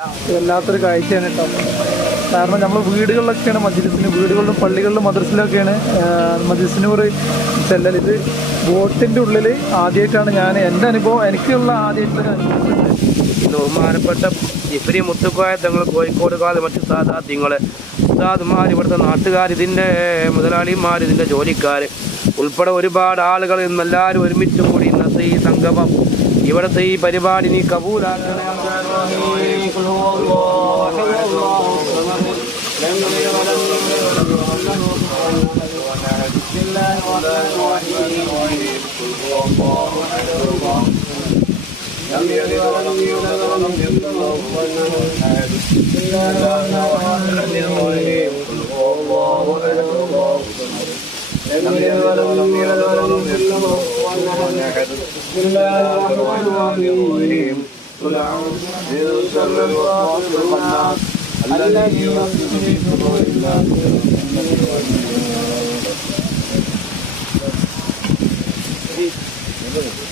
വല്ലാത്തൊരു കാഴ്ചയാണ് കേട്ടോ. കാരണം നമ്മൾ വീടുകളിലൊക്കെയാണ് മജ്‌ലിസിന്, വീടുകളിലും പള്ളികളിലും മദ്രസിലൊക്കെയാണ് മജ്‌ലിസിനൂർ ചെല്ലൽ. ഇത് ബോട്ടിൻ്റെ ഉള്ളിൽ ആദ്യമായിട്ടാണ് എൻ്റെ അനുഭവം, എനിക്കുള്ള ആദ്യമായിട്ടുള്ള അനുഭവം. ബഹുമാനപ്പെട്ട ജിഫ്രി മുത്തുക്കോയ തങ്ങൾ, കോഴിക്കോട് കാല മറ്റു സാദാത്യങ്ങൾ, ഉസ്താദുമാർ, ഇവിടുത്തെ നാട്ടുകാർ, ഇതിൻ്റെ മുതലാളിമാർ, ഇതിൻ്റെ ജോലിക്കാർ ഉൾപ്പെടെ ഒരുപാട് ആളുകൾ ഇന്നെല്ലാവരും ഒരുമിച്ച് കൂടി ഇന്നത്തെ ഈ സംഗമം, ഇവിടുത്തെ ഈ പരിപാടി നീ കബൂലാക്കണേ.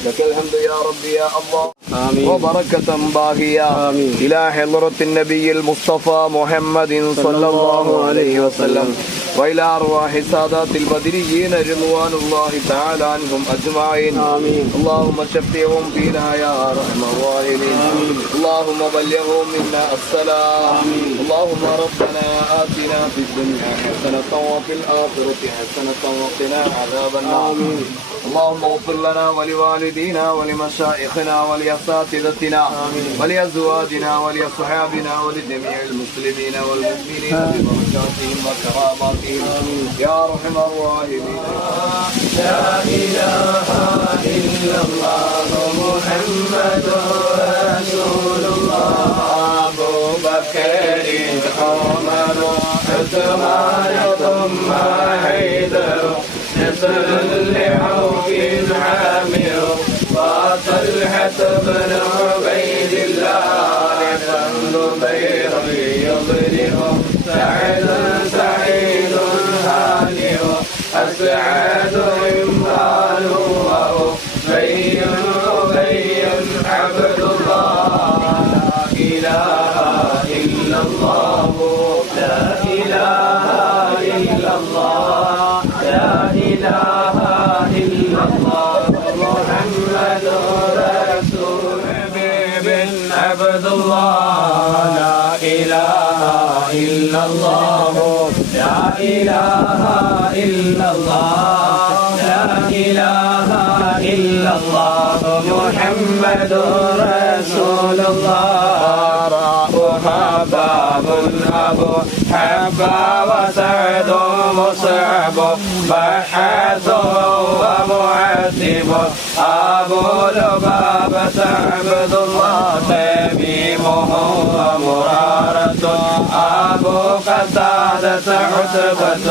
لك الحمد يا ربي يا الله وبركة باقية إلى حضرة النبي المصطفى محمد صلى الله عليه وسلم وإلى أرواح سادات البدريين رضوان الله تعالى عنهم أجمعين. اللهم شفعهم فينا يا أرحم الراحمين. اللهم بلغهم منا السلام. اللهم ربنا آتنا في الدنيا حسنة وفي الآخرة حسنة وقنا عذاب النار. اللهم اغفر لنا ولوالدينا ولمشايخنا ولأساتذتنا ولأزواجنا ولأصحابنا ولجميع المسلمين والمؤمنين ببركاتهم وكراماتهم يا أرحم الراحمين. لا إله إلا الله محمد رسول الله. أبو بكر عمر عثمان ثم حيدر نصر لعوف عامر وطلحة بن عبيد الله فالزبير يضرب سعد سعيد هانئ أسعد عمران وأبي عبد الله. لا إله إلا الله لا إله إلا الله لا إله إلا الله محمد رسول بن عبد الله. لا إله إلا الله لا إله إلا الله لا إله إلا الله محمد رسول الله. حباب أبو حبا وسعد مصعب بحث ومعتب أبو لبابة عبد الله تميمه ومرارة أبو قتادة عتبة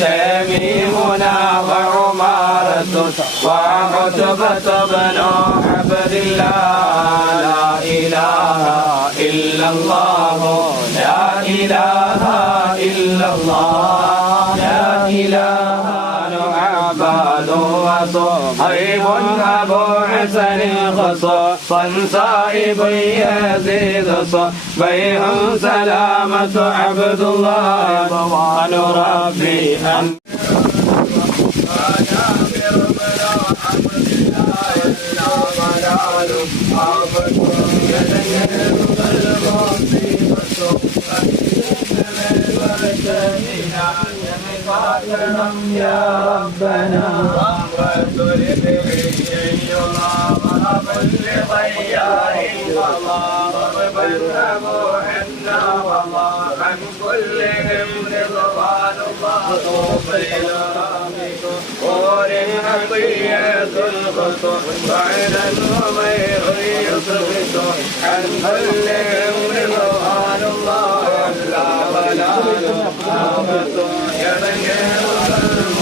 تميمنا وعمارة وعتبة بن عبد الله. لا إله إلا الله لا إله إلا الله لا إله عباد وصهيب أبو حسن خصوصا صائب يزيد صبيح سلامة عبد الله ونربي أن يا ربنا عن كلهم رضوان الله قول عطية الخطر بعدا وغير يصبت عن كلهم رضوان الله لا ولا نقابة يبني المسلم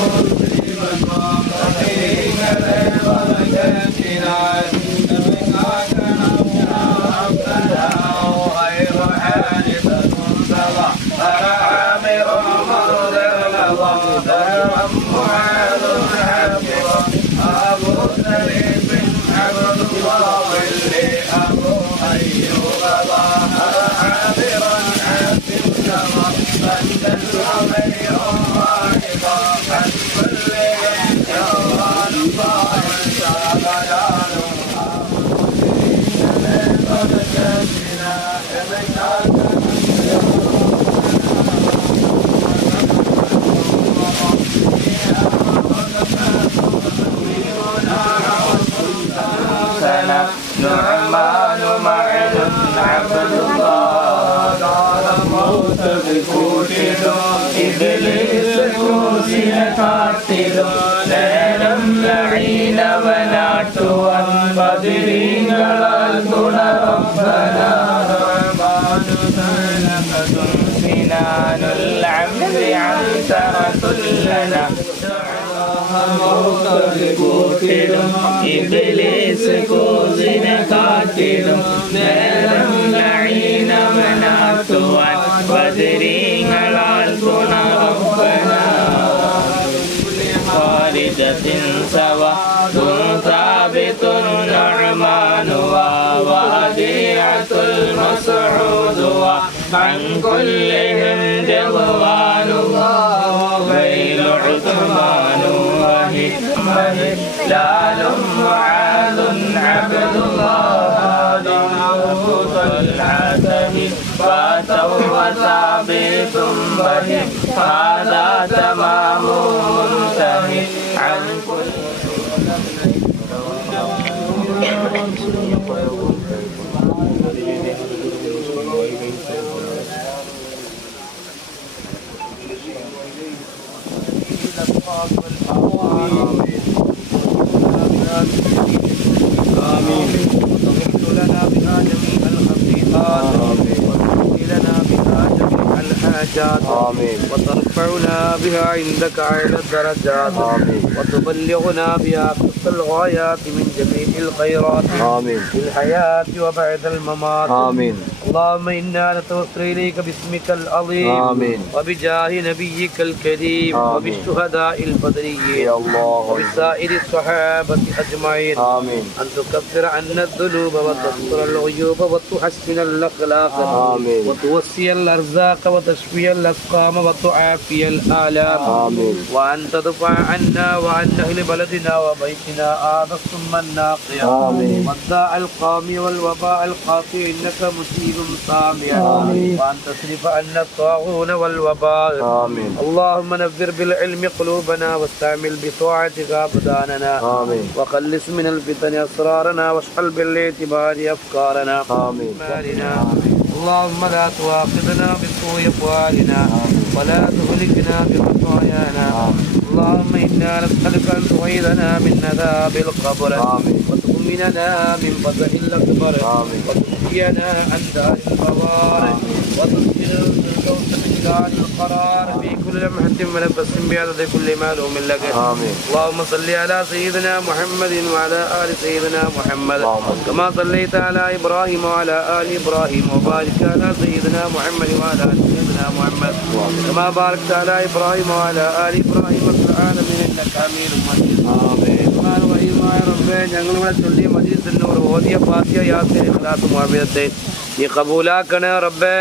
وفيك لبركتنا أبو ذر عبد الله واللي أبو أيوب سلامة سنان العبد عنترة لنا കൂട്ടിടും ഇബ്ലീസ് കൂസിനെ കാട്ടിടും നേരം ലഈനമനാത്തുവാൻ ബദരീങ്ങളാൽ തുണറബ്ബന ഖാലിദത്തിൻ സവാദുൻ സാബിതുൻ നഅ്മാനു വഹദിയത്തുൽ മസ്ഊദു عن كلهم جضوان غير عثمان هلال معاذ عبد الله موت العتب فاتوا وثابت بهم هذا تمام منتهي عن كل آمين وتغفر لنا بها جميع الخطيئات وتقضي لنا بها جميع الحاجات وترفعنا بها عندك أعلى الدرجات وتبلغنا بها أقصى الغايات من جميع الخيرات في الحياة وبعد الممات اللهم إنا نتوسل إليك باسمك العظيم وبجاه نبيك الكريم وبالشهداء البدريين وبسائر الصحابة أجمعين أن تكفر عنا الذنوب وتستر العيوب وتحسن الأخلاق وتوسع الأرزاق وتشفي الأسقام وتعافي الآلام وأن تدفع عنا وعن أهل بلدنا وبيتنا هذا الصم الناقية والداء القامي والوباء القاطع إنك مجيب سامع وأن تصرف عنا الطاغون والوباء اللهم نذر بالعلم قلوبنا واستعمل بطاعتك أبداننا وخلص من الفتن أسرارنا واشغل بالاعتبار أفكارنا اللهم لا تؤاخذنا بسوء أفعالنا ولا تهلكنا بخطايانا اللهم إنا نسألك أن تعيذنا من عذاب القبر وتؤمننا من فزع الأكبر وتحيينا عن دار القرار وتسكن الفردوس من دار القرار في كل لمحة ونفس بعدد كل معلوم لك اللهم صل على سيدنا محمد وعلى آل سيدنا محمد كما صليت على إبراهيم وعلى آل إبراهيم وبارك على سيدنا محمد وعلى آل سيدنا محمد كما باركت على إبراهيم وعلى آل إبراهيم في العالمين إنك حميد مجيد ഞങ്ങളിവിടെ ചൊല്ലിയ മജീദ് ഓതിയ ഫാത്തിഹ യാസീൻ ഇഖ്ലാസ് മുഅവ്വിദത്തെ നീ ഖബൂലാക്കണേ റബ്ബേ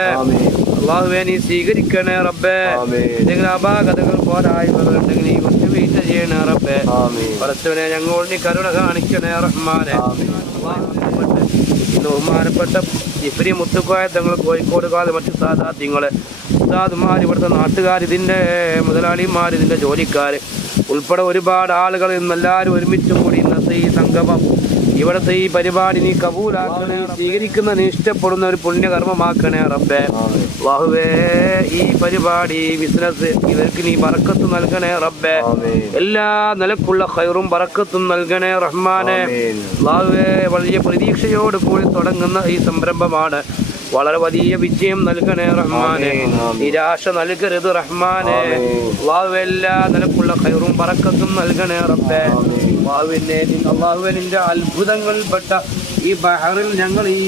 അല്ലാഹുവേ നീ സ്വീകരിക്കണേ റബ്ബേ എന്തെങ്കിലും അപാകതകൾ പോരായ്മകളുണ്ടെങ്കിൽ നീ വിട്ടുവീഴ്ച ചെയ്യണേ റബ്ബേ പടച്ചവനെ ഞങ്ങളോട് നീ കരുണ കാണിക്കണേ റഹ്മാനെ ഇന്ന് ബഹുമാനപ്പെട്ട ഇഫ്രി മുത്തുക്കോയ തങ്ങൾ കോഴിക്കോട് കാലം മറ്റു സാദാത്യങ്ങള് ഉസ്താദുമാർ ഇവിടുത്തെ നാട്ടുകാർ ഇതിൻ്റെ മുതലാളിമാർ ഇതിൻ്റെ ജോലിക്കാർ ഉൾപ്പെടെ ഒരുപാട് ആളുകൾ ഇന്നെല്ലാവരും ഒരുമിച്ച് കൂടി ഇന്നത്തെ ഈ സംഗമം ഇവിടുത്തെ ഈ പരിപാടി നീ കബൂലാക്കണേ സ്വീകരിക്കുന്ന നീ ഇഷ്ടപ്പെടുന്ന ഒരു പുണ്യകർമ്മമാക്കണേ റബ്ബേ അല്ലാഹുവേ ഈ പരിപാടി ബിസിനസ് ഇവർക്ക് നീ ബറക്കത്ത് നൽകണേ റബ്ബേ എല്ലാ നിലക്കുള്ള ഖൈറും ബറക്കത്തും നൽകണേ റഹ്മാനെ അല്ലാഹുവേ വലിയ പ്രതീക്ഷയോട് കൂടി തുടങ്ങുന്ന ഈ സംരംഭമാണ് വളരെ വലിയ വിജയം നൽകണേ റഹ്മാനെ നിരാശ നൽകരുത് റഹ്മാനെ അല്ലാഹുവേ എല്ലാ നിലക്കുള്ള ഖൈറും ബറക്കത്തും നൽകണേ റബ്ബേ അല്ലാഹുവേ നിന്റെ അത്ഭുതങ്ങളിൽപ്പെട്ട ഈ ബഹറിൽ ഞങ്ങൾ ഈ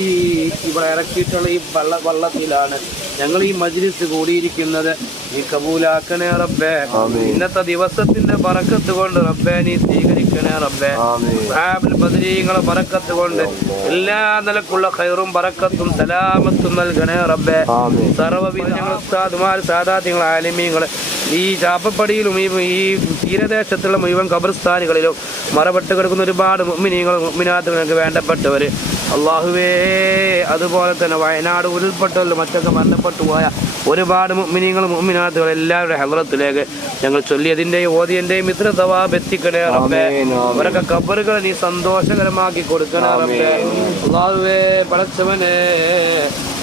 ഇവിടെ ഇറക്കിയിട്ടുള്ള ഈ വള്ളത്തിലാണ് ഞങ്ങൾ ഈ മജ്ലിസ് കൂടിയിരിക്കുന്നത് നീ കബൂലാക്കണേ റബ്ബേ ഇന്നത്തെ ദിവസത്തിന്റെ ബറക്കത്ത് കൊണ്ട് റബ്ബേ നീ സ്വീകരിക്കണേ റബ്ബേ സഹാബിൽ ബദരീങ്ങളെ ബറക്കത്ത് കൊണ്ട് എല്ലാ നിലക്കുള്ള ഖൈറും ബറക്കത്തും സലാമത്തും നൽകണേ റബ്ബേ സർവ്വവിധ ഞങ്ങൾ ഉസ്താദുമാർ സാദാത്യങ്ങൾ ആലിമീങ്ങൾ ഈ ചാപ്പപ്പടിയിലും ഈ തീരദേശത്തുള്ള മുഴുവൻ ഖബർസ്ഥാനുകളിലും മറപ്പെട്ട് കിടക്കുന്ന ഒരുപാട് മുഅ്മിനീങ്ങൾ മുഅ്മിനാത്തുകൾക്ക് വേണ്ടപ്പെട്ടവർ അല്ലാഹുവേ അതുപോലെ തന്നെ വയനാട് ഉരുൾപൊട്ടലിൽ മറ്റൊക്കെ മരണപ്പെട്ടു പോയ ഒരുപാട് മുഅ്മിനീങ്ങൾ മുഅ്മിനാത്തുകൾ എല്ലാവരുടെ ഹദ്റത്തിലേക്ക് ഞങ്ങൾ ചൊല്ലിയതിൻ്റെയും ഓതിയൻ്റെയും ഇത്ര സവാബ് എത്തിക്കണേ റബ്ബേ അവരൊക്കെ ഖബറുകൾ നീ സന്തോഷകരമാക്കി കൊടുക്കണേ റബ്ബേ അല്ലാഹുവേ പടച്ചവനെ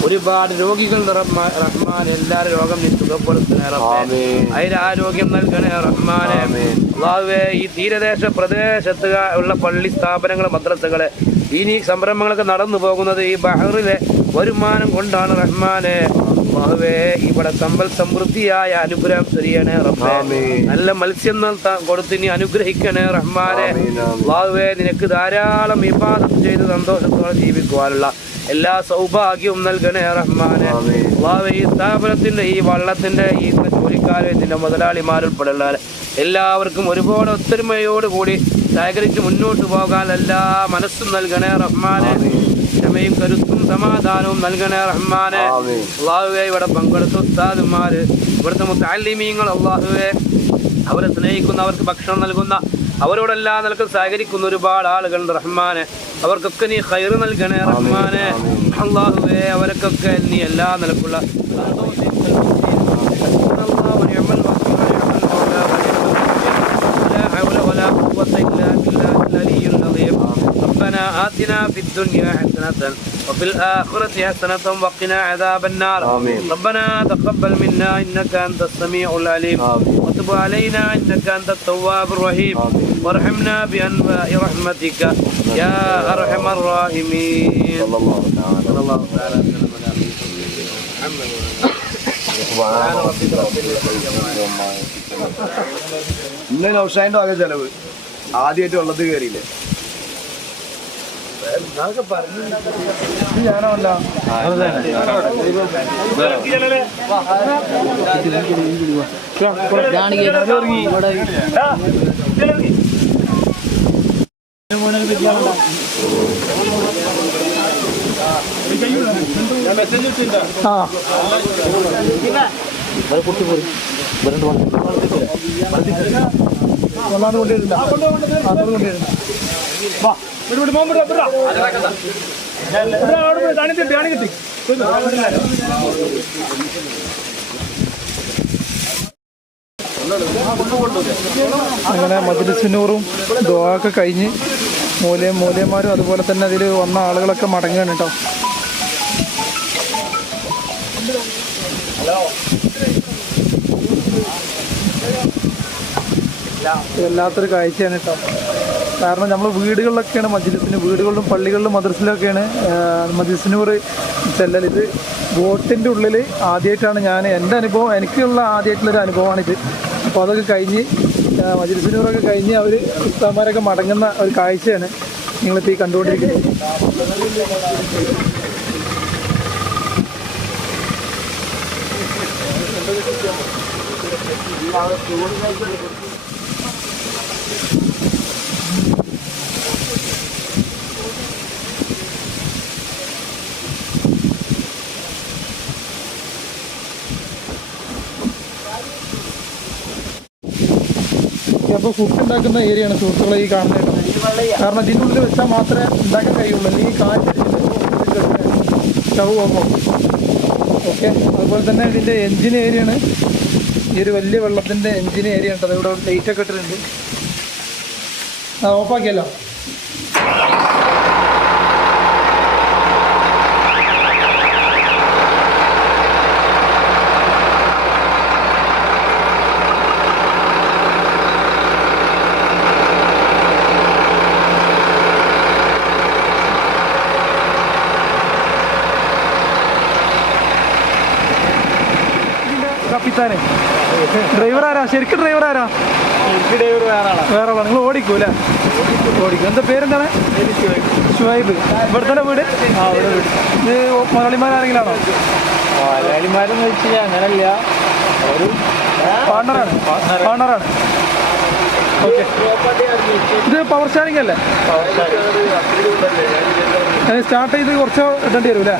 ഒരുപാട് രോഗികൾ റഹ്മാൻ എല്ലാവരും രോഗം നീ സുഖപ്പെടുത്തണേ റബ്ബേ ആരോഗ്യം നൽകണേ റഹ്മാനെ അല്ലാഹുവേ ഈ തീരദേശ പ്രദേശത്ത് ഉള്ള പള്ളി സ്ഥാപനങ്ങൾ മദ്രസകള് ഇനി സംരംഭങ്ങളൊക്കെ നടന്നു പോകുന്നത് ഈ ബഹറിലെ വരുമാനം കൊണ്ടാണ് റഹ്മാനെ. അല്ലാഹുവേ ഇവിടെ സമ്പൽ സമൃദ്ധിയായ അനുഗ്രഹം ശരിയണേ റബ്ബേ. നല്ല മത്സ്യം കൊടുത്ത് നീ അനുഗ്രഹിക്കണേ റഹ്മാനെ. അല്ലാഹുവേ നിനക്ക് ധാരാളം ഇബാദത്ത് ചെയ്ത് സന്തോഷത്തോടെ ജീവിക്കുവാനുള്ള എല്ലാ സൗഭാഗ്യവും നൽകണേ റഹ്മാനെ. അല്ലാഹുവേ ഈ സ്ഥാപനത്തിന്റെ ഈ വള്ളത്തിന്റെ ഈ ജോലിക്കാരെ ഇതിന്റെ മുതലാളിമാരുൾപ്പെടെയുള്ള എല്ലാവർക്കും ഒരുപാട് ഒത്തൊരുമയോടുകൂടി സഹകരിച്ച് മുന്നോട്ട് പോകാൻ എല്ലാ മനസ്സും നൽകണേ റഹ്മാനെ. ക്ഷമയും കരുത്തും സമാധാനവും നൽകണേ റഹ്മാനെ. അല്ലാഹുവേ ഇവിടെ പങ്കെടുത്ത ഉസ്താദുമാര്, ഇവിടുത്തെ മുത്തഅല്ലിമീങ്ങൾ, അല്ലാഹുവേ അവരെ സ്നേഹിക്കുന്ന, അവർക്ക് ഭക്ഷണം നൽകുന്ന, അവരോടെല്ലാം നിനക്ക് സഹകരിക്കുന്ന ഒരുപാട് ആളുകളുണ്ട് റഹ്മാനെ. അവർക്കൊക്കെ നീ ഖൈർ നൽകണേ റഹ്മാനെ. അല്ലാഹുവേ അവരൊക്കെ നീ എല്ലാ നിലക്കുള്ള ربنا آتنا في الدنيا حسنة وفي الآخرة حسنة وقنا عذاب النار. ربنا تقبل منا إنك أنت السميع العليم وتب علينا إنك أنت التواب الرحيم وارحمنا بأنواع رحمتك يا أرحم الراحمين. صلى الله تعالى وسلم على محمد ഇന്ന് നൗഷാന്റെ ആകെ ചെലവ് ആദ്യമായിട്ട് വെള്ളത്തിൽ കയറിയില്ലേ? ഞാനല്ല ഒന്നാമത് കൊണ്ടുവരില്ല, അന്നോട് കൊണ്ടുവരില്ല. അങ്ങനെ മജ്‌ലിസുന്നൂറും ദുആയൊക്കെ കഴിഞ്ഞ് മൂല്യന്മാരും അതുപോലെ തന്നെ അതിൽ വന്ന ആളുകളൊക്കെ മടങ്ങുകയാണ് കേട്ടോ. വല്ലാത്തൊരു കാഴ്ചയാണ് കേട്ടോ. കാരണം നമ്മൾ വീടുകളിലൊക്കെയാണ് വീടുകളിലും പള്ളികളിലും മദ്രസയിലൊക്കെയാണ് മജ്‌ലിസുന്നൂർ ചെല്ലൽ. ഇത് ബോട്ടിൻ്റെ ഉള്ളിൽ ആദ്യമായിട്ടാണ് എൻ്റെ അനുഭവം, എനിക്കുള്ള ആദ്യമായിട്ടുള്ളൊരു അനുഭവമാണിത്. അപ്പോൾ അതൊക്കെ കഴിഞ്ഞ് മജ്‌ലിസുന്നൂറൊക്കെ കഴിഞ്ഞ് അവർ ഉസ്താദന്മാരൊക്കെ മടങ്ങുന്ന ഒരു കാഴ്ചയാണ് നിങ്ങളിപ്പോൾ ഈ കണ്ടുകൊണ്ടിരിക്കുന്നത്. അപ്പോൾ ഫുഡ് ഉണ്ടാക്കുന്ന ഏരിയയാണ് സുഹൃത്തുക്കളെ ഈ കാണുന്നത്. കാരണം ഇതിൻ്റെ ഉള്ളിൽ വെച്ചാൽ മാത്രമേ ഉണ്ടാക്കാൻ കഴിയുള്ളൂ, അല്ലെങ്കിൽ സ്റ്റൗ പോകുമ്പോൾ. ഓക്കെ, അതുപോലെ തന്നെ ഇതിൻ്റെ എൻജിൻ ഏരിയയാണ്. ഈ ഒരു വലിയ വെള്ളത്തിൻ്റെ എൻജിൻ ഏരിയ ഉണ്ട്. ഇവിടെ ലൈറ്റൊക്കെ ഇട്ടിട്ടുണ്ട്. ഓഫാക്കിയല്ലോ. കപ്പിത്താനെ ഡ്രൈവർ ആരാ? ശരിക്കും ഡ്രൈവർ ആരാ? വേറെ ആളാ. നിങ്ങൾ ഓടിക്കൂല്ലേ? ഓടിക്കും. എന്താ പേരെന്താണ്? ഷുഹൈബ്. ഇവിടെ തന്നെ വീട്? ഇത് മലയാളിമാരാരെങ്കിലാണോ? മലയാളിമാരെന്ന് വെച്ച് കഴിഞ്ഞാൽ അങ്ങനല്ല, ഒരു പാർട്ണറാണ്. ഓക്കെ, ഇത് പവർ സ്റ്റാരിംഗ് അല്ലേ? സ്റ്റാർട്ട് ചെയ്ത് കുറച്ച് ഇടേണ്ടി വരും അല്ലേ?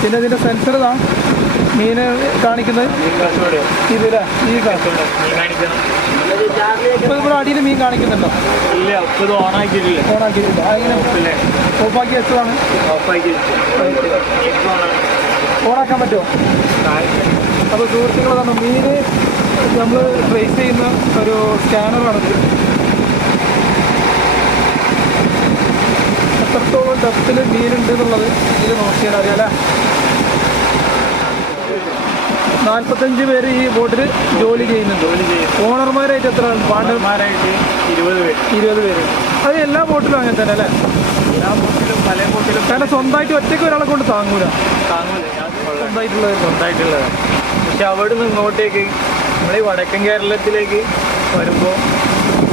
പിന്നെ ഇതിൻ്റെ സെൻസർ ഇതാ മീന് കാണിക്കുന്നത് ഇതില്ലേ? ഈ ഇപ്പോൾ ഇവിടെ അടിയിൽ മീൻ കാണിക്കുന്നുണ്ടോ? ഇല്ല, ഇത് ഓണാക്കിയിട്ടില്ല. അങ്ങനെ ഓഫാക്കി വെച്ചതാണ്. ഓണാക്കാൻ പറ്റുമോ? അപ്പോൾ സുഹൃത്തുക്കൾ തന്നെ മീന് നമ്മൾ ട്രേസ് ചെയ്യുന്ന ഒരു സ്കാനറാണിത്. എത്രത്തോളം ഡെപ്തിൽ മീനുണ്ട് എന്നുള്ളത് ഇത് നോക്കിയാൽ അറിയാം അല്ലേ? 45 പേര് ഈ ബോട്ടിൽ ജോലി ചെയ്യുന്നുണ്ട്. ഓണർമാരായിട്ട് എത്ര? പാർട്ണർമാരായിട്ട് 20 പേര്. അത് എല്ലാ ബോട്ടിലും അങ്ങനെ തന്നെ അല്ലേ? എല്ലാ ബോട്ടിലും പല ബോട്ടിലും കാരണം സ്വന്തമായിട്ട് ഒറ്റയ്ക്ക് ഒരാളെ കൊണ്ട് താങ്ങൂല, താങ്ങൂല. സ്വന്തമായിട്ടുള്ളത്. പക്ഷെ അവിടെ നിന്ന് ഇങ്ങോട്ടേക്ക് നമ്മൾ ഈ വടക്കൻ കേരളത്തിലേക്ക് വരുമ്പോൾ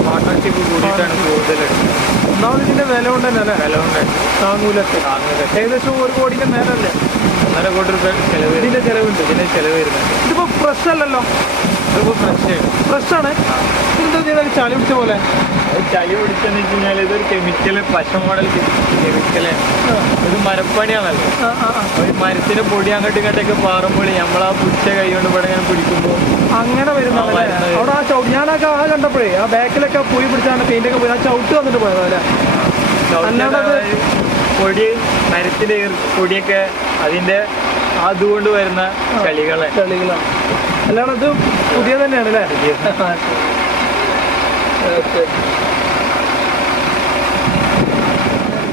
പാർട്ട്ണർഷിപ്പ് കൂടിയിട്ടാണ് കൂടുതലെടുക്കുന്നത്. ഒന്നാമത് ഇതിന്റെ വില കൊണ്ട് തന്നെ അല്ലേ, വില കൊണ്ട് താങ്ങൂലൊക്കെ. ഏകദേശം 1 കോടിക്ക് മേലല്ലേ 1.5 കോടി രൂപ ചിലവ്. ഇതിന്റെ ചെലവുണ്ട്. ഇതിന് ചിലവ് വരുന്നുണ്ട്. ഇതിപ്പോ ഫ്രഷ് അല്ലല്ലോ, ഇതിപ്പോൾ ഫ്രഷാണ്. ഫ്രഷാണ്. ഇതെന്താ ചെയ്താൽ ചളി പിടിച്ച പോലെ? അത് ചളി പിടിച്ചെന്ന് വെച്ച് കഴിഞ്ഞാൽ ഇതൊരു കെമിക്കൽ, പശ മോഡൽ കെമിക്കലാണ്. ഇത് മരപ്പണിയാണല്ലോ. ഒരു മരത്തിന് പൊടി അങ്ങോട്ടും ഇങ്ങോട്ടൊക്കെ പാറുമ്പോൾ നമ്മളാ പിടിച്ച കൈ കൊണ്ട് ഇവിടെ ഇങ്ങനെ പിടിക്കുമ്പോൾ അങ്ങനെ വരുന്നത്. അവിടെ ആ ചവിട്ട് ഞാനൊക്കെ ആ കണ്ടപ്പോഴേ ആ ബാക്കിലൊക്കെ പോയി പിടിച്ചാണ് പെയിന്റൊക്കെ പോയി ആ ചവിട്ട് വന്നിട്ട് പോയത് അല്ലേ. പൊടി മരത്തിൻ്റെ പൊടിയൊക്കെ അതിൻ്റെ അതുകൊണ്ട് വരുന്ന ചളികളാണ്. അല്ലാണ്ട് ഇത് പുതിയ തന്നെയാണ് അല്ലേ.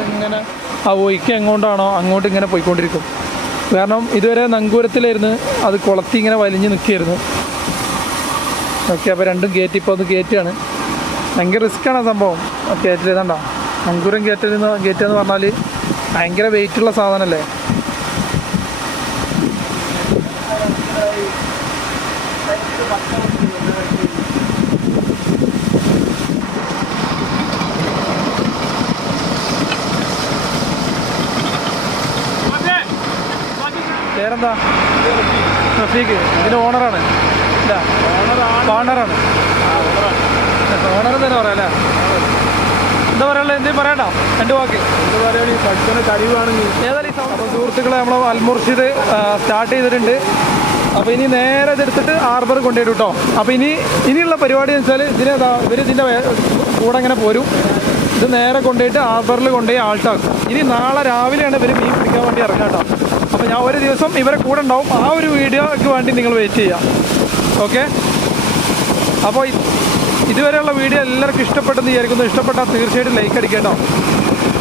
ഇങ്ങനെ ആ ഒഴിക്ക് എങ്ങോട്ടാണോ അങ്ങോട്ട് ഇങ്ങനെ പോയിക്കൊണ്ടിരിക്കും. കാരണം ഇതുവരെ നങ്കൂരത്തിലായിരുന്നു, അത് കുളത്തി ഇങ്ങനെ വലിഞ്ഞ് നിൽക്കുകയായിരുന്നു. ഓക്കെ, അപ്പോൾ രണ്ടും കയറ്റി ഇപ്പോൾ ഒന്ന് കയറ്റിയാണ്. ഭയങ്കര റിസ്ക്കാണ് ആ സംഭവം കയറ്റിൽ. ഇതാണ്ടോ നങ്കൂരം കയറ്റുകയെന്ന് പറഞ്ഞാൽ ഭയങ്കര വെയിറ്റുള്ള സാധനമല്ലേ. പേരെന്താ? റഫീഖ്. ഇതിൻ്റെ ഓണറാണ്. ഓണറാണ്. ഓണർ തന്നെ പറയാം അല്ലേ. എന്താ പറയാനുള്ളത്? എന്തെങ്കിലും പറയണ്ട, 2 വാക്ക് എന്താ പറയുക? പഠിക്കുന്ന കഴിവാണെങ്കിൽ ഏതായാലും. അപ്പോൾ സുഹൃത്തുക്കളെ, നമ്മൾ അൽമുർഷിദ് സ്റ്റാർട്ട് ചെയ്തിട്ടുണ്ട്. അപ്പോൾ ഇനി നേരെ ഇതെടുത്തിട്ട് ഹാർബർ കൊണ്ടുപോയിട്ടു കേട്ടോ. അപ്പോൾ ഇനിയുള്ള പരിപാടി എന്ന് വെച്ചാൽ ഇതിൻ്റെ കൂടെ ഇങ്ങനെ പോരും. ഇത് നേരെ കൊണ്ടുപോയിട്ട് ഹാർബറിൽ കൊണ്ടുപോയി ആൾട്ടാക്കും. ഇനി നാളെ രാവിലെയാണ് ഇവർ മീൻ പിടിക്കാൻ വേണ്ടി ഇറങ്ങാം കേട്ടോ. അപ്പോൾ ഞാൻ ഒരു ദിവസം ഇവരെ കൂടെ ഉണ്ടാവും. ആ ഒരു വീഡിയോയ്ക്ക് വേണ്ടി നിങ്ങൾ വെയിറ്റ് ചെയ്യാം. ഓക്കെ, അപ്പോൾ ഇതുവരെയുള്ള വീഡിയോ എല്ലാവർക്കും ഇഷ്ടപ്പെട്ടെന്ന് വിചാരിക്കുന്നു. ഇഷ്ടപ്പെട്ടാൽ തീർച്ചയായിട്ടും ലൈക്ക് അടിക്കേട്ടോ.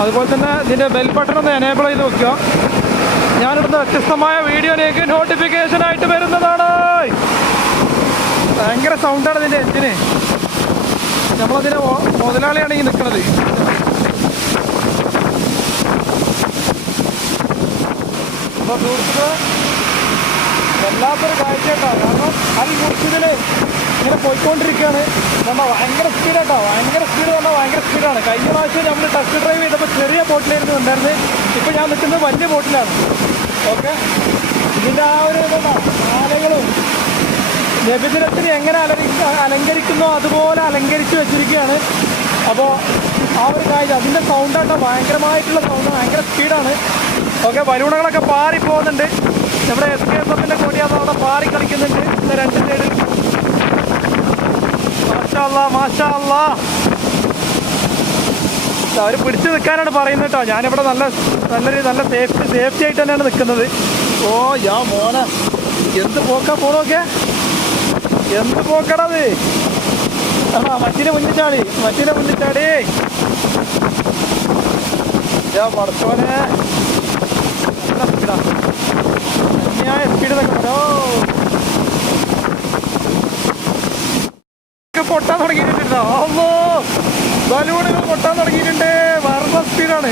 അതുപോലെ തന്നെ ഇതിൻ്റെ ബെൽ ബട്ടൺ ഒന്ന് എനേബിൾ ചെയ്ത് വെക്കുക. ഞാനിടുന്ന വ്യത്യസ്തമായ വീഡിയോയിലേക്ക് നോട്ടിഫിക്കേഷനായിട്ട് വരുന്നതാണ്. ഭയങ്കര സൗണ്ടാണ് ഇതിൻ്റെ എഞ്ചിന്. നമ്മളതിന് മുതലാളിയാണ് ഈ നിൽക്കുന്നത്. അപ്പോൾ സുഹൃത്തുക്കളെ, വല്ലാത്തൊരു കാഴ്ച കേട്ടോ. കാരണം അൽമുർഷിദിൽ ഇങ്ങനെ പോയിക്കൊണ്ടിരിക്കുകയാണ്. നമ്മൾ ഭയങ്കര സ്പീഡ് കേട്ടോ, ഭയങ്കര സ്പീഡ് പറഞ്ഞാൽ ഭയങ്കര സ്പീഡാണ്. കഴിഞ്ഞ പ്രാവശ്യം നമ്മൾ ടെസ്റ്റ് ഡ്രൈവ് ചെയ്തപ്പോൾ ചെറിയ ബോട്ടിലായിരുന്നു ഉണ്ടായിരുന്നത്. ഇപ്പോൾ ഞാൻ നിൽക്കുന്നത് വലിയ ബോട്ടിലാണ്. ഓക്കെ, ഇതിൻ്റെ ആ ഒരു ഇതുണ്ടോ, ആലകളും നബിദിനത്തിന് എങ്ങനെ അലങ്കരിക്കുന്നോ അതുപോലെ അലങ്കരിച്ച് വെച്ചിരിക്കുകയാണ്. അപ്പോൾ ആ ഒരു കാര്യം, അതിൻ്റെ സൗണ്ടാട്ടോ, ഭയങ്കരമായിട്ടുള്ള സൗണ്ട്, ഭയങ്കര സ്പീഡാണ്. ഓക്കെ, ബലൂണുകളൊക്കെ പാറി പോകുന്നുണ്ട്. നമ്മുടെ SKSFൻ്റെ കൊടിയാണ് അവിടെ പാറി കളിക്കുന്നുണ്ട് 2 സൈഡിൽ. മാഷാ അല്ലാ, മാഷാ അല്ലാ. അവർ പിടിച്ചു നിൽക്കാനാണ് പറയുന്നത് കേട്ടോ. ഞാനിവിടെ നല്ല സേഫ്റ്റി ആയിട്ട് തന്നെയാണ് നിൽക്കുന്നത്. ഓ യാ മോനെ, എന്ത് പോക്കാ പോണോക്കെ, എന്ത് പോക്കടത്. മച്ചിനെ മുന്നിൽ ചാടി. യാ പടച്ചോനെ, നല്ല സ്പീഡാ, അന്യായ സ്പീഡ് നിൽക്കണോ. പൊട്ടാൻ തുടങ്ങിയിട്ടുണ്ടോ? അല്ലോ, ബലൂണുകൾ പൊട്ടാൻ തുടങ്ങിയിട്ടുണ്ട്. വേറെ സ്പീഡാണ്.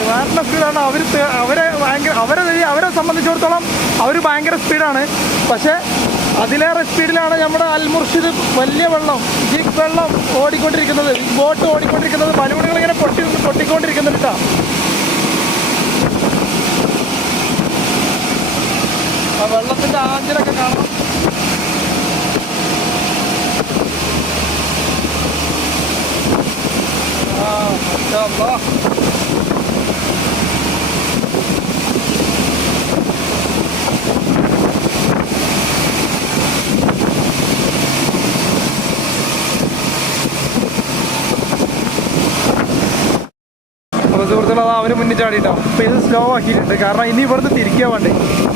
അവരെ സംബന്ധിച്ചിടത്തോളം അവർ ഭയങ്കര സ്പീഡാണ്. പക്ഷെ അതിലേറെ സ്പീഡിലാണ് നമ്മുടെ അൽമുർഷിദ് വലിയ വെള്ളം ഓടിക്കൊണ്ടിരിക്കുന്നത്, ബോട്ട് ഓടിക്കൊണ്ടിരിക്കുന്നത്. ബലൂണുകൾ ഇങ്ങനെ പൊട്ടിക്കൊണ്ടിരിക്കുന്നുണ്ട് കേട്ടോ. ആ വെള്ളത്തിൻ്റെ ആഞ്ചലൊക്കെ കാണാം. അപ്പോൾ സുഹൃത്തുക്കൾ, അവർ മുന്നിൽ ചാടിയിട്ടോ. അപ്പോൾ ഇത് സ്ലോ ആക്കിയിട്ടുണ്ട്. കാരണം ഇനി ഇവിടുന്ന് തിരിക്കാൻ വേണ്ടി,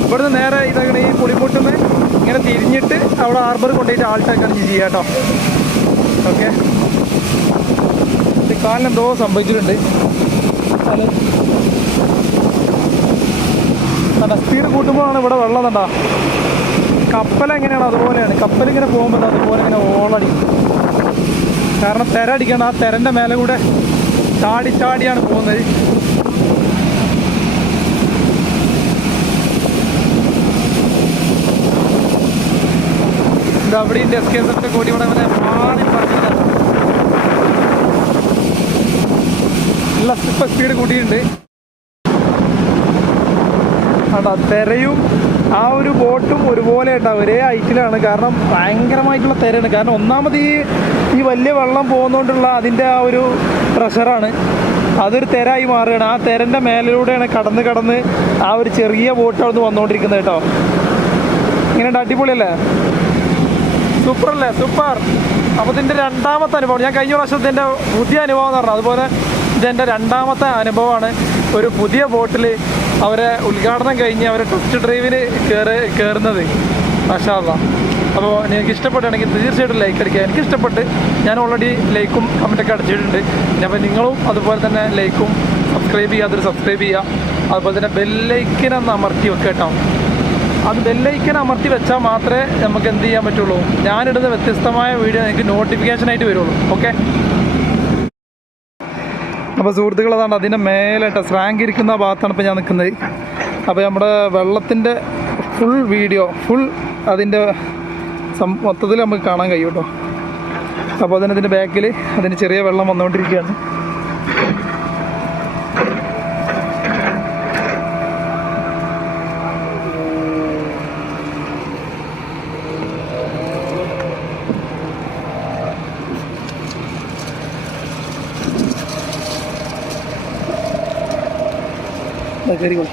ഇവിടുന്ന് നേരെ ഇതാകണ ഈ പുളിമുട്ടുന്ന് ഇങ്ങനെ തിരിഞ്ഞിട്ട് അവിടെ ഹാർബർ കൊണ്ടുപോയിട്ട് ആൾട്ടാക്കാണ് ചെയ്യാം കേട്ടോ. ഓക്കെ, കാലിനെന്തോ സംഭവിച്ചിട്ടുണ്ട്. സ്പീഡ് കൂട്ടുമ്പോഴാണ് ഇവിടെ വെള്ളം കണ്ടാ. കപ്പലെങ്ങനെയാണ് അതുപോലെയാണ്. കപ്പലിങ്ങനെ പോകുമ്പോൾ അതുപോലെ ഇങ്ങനെ ഓളടിക്കും. കാരണം തിര അടിക്കണം. ആ തിരൻ്റെ മേലെ കൂടെ ചാടിയാണ് പോകുന്നത്. ഇത് അവിടെ ഉണ്ട് SKSF കൊടി ഇവിടെ അങ്ങനെ മാറി പറഞ്ഞിട്ടുണ്ട്. നല്ല ഇപ്പം സ്പീഡ് കൂട്ടിയിട്ടുണ്ട്. ആണ്ടാ തിരയും ആ ഒരു ബോട്ടും ഒരുപോലെ ഉണ്ടാവും, ഒരേ ഹൈറ്റിലാണ്. കാരണം ഭയങ്കരമായിട്ടുള്ള തിരയാണ്. കാരണം ഒന്നാമത് ഈ വലിയ വെള്ളം പോകുന്നതുകൊണ്ടുള്ള അതിൻ്റെ ആ ഒരു പ്രഷറാണ്, അതൊരു തിരയായി മാറുകയാണ്. ആ തിരൻ്റെ മേലിലൂടെയാണ് കടന്ന് ആ ഒരു ചെറിയ ബോട്ട് അവിടെ നിന്ന് വന്നുകൊണ്ടിരിക്കുന്നത് കേട്ടോ. ഇങ്ങനെ അടിപൊളിയല്ലേ, സൂപ്പറല്ലേ, സൂപ്പർ. അപ്പോൾ ഇതിൻ്റെ രണ്ടാമത്തെ അനുഭവം, ഞാൻ കഴിഞ്ഞ പ്രാവശ്യത്തെ എൻ്റെ പുതിയ അനുഭവം എന്ന് പറഞ്ഞത്, അതുപോലെ ഇതെൻ്റെ രണ്ടാമത്തെ അനുഭവമാണ് ഒരു പുതിയ ബോട്ടിൽ അവരെ ഉദ്ഘാടനം കഴിഞ്ഞ് അവരെ ടെസ്റ്റ് ഡ്രൈവിന് കയറുന്നത്. മാഷാ അല്ലാഹ്. അപ്പോൾ നിങ്ങൾക്ക് ഇഷ്ടപ്പെടുകയാണെങ്കിൽ തീർച്ചയായിട്ടും ലൈക്ക് അടിക്കുക. എനിക്ക് ഇഷ്ടപ്പെട്ട് ഞാൻ ഓൾറെഡി ലൈക്കും കമൻറ്റൊക്കെ അടിച്ചിട്ടുണ്ട്. പിന്നെ അപ്പോൾ നിങ്ങളും അതുപോലെ തന്നെ ലൈക്കും സബ്സ്ക്രൈബ് ചെയ്യാത്തൊരു സബ്സ്ക്രൈബ് ചെയ്യുക. അതുപോലെ തന്നെ ബെല്ലൈക്കനൊന്ന് അമർത്തി വെക്കുക കേട്ടോ. അത് ബെല്ലൈക്കൻ അമർത്തി വെച്ചാൽ മാത്രമേ നമുക്ക് എന്ത് ചെയ്യാൻ പറ്റുള്ളൂ, ഞാനിടുന്ന വ്യത്യസ്തമായ വീഡിയോ നിങ്ങൾക്ക് നോട്ടിഫിക്കേഷനായിട്ട് വരുള്ളൂ. ഓക്കെ. അപ്പോൾ സുഹൃത്തുക്കൾ, അതാണ് അതിൻ്റെ മേലായിട്ട് സ്രാങ്ക് ഇരിക്കുന്ന ഭാഗത്താണ് ഇപ്പോൾ ഞാൻ നിൽക്കുന്നത്. അപ്പോൾ നമ്മുടെ വെള്ളത്തിൻ്റെ ഫുൾ വീഡിയോ അതിൻ്റെ മൊത്തത്തിൽ നമുക്ക് കാണാൻ കഴിയും കേട്ടോ. അപ്പോൾ അതിൻ്റെ ബാക്കിൽ അതിന് ചെറിയ വെള്ളം വന്നുകൊണ്ടിരിക്കുകയാണ്. കയറിക്കോളൂ.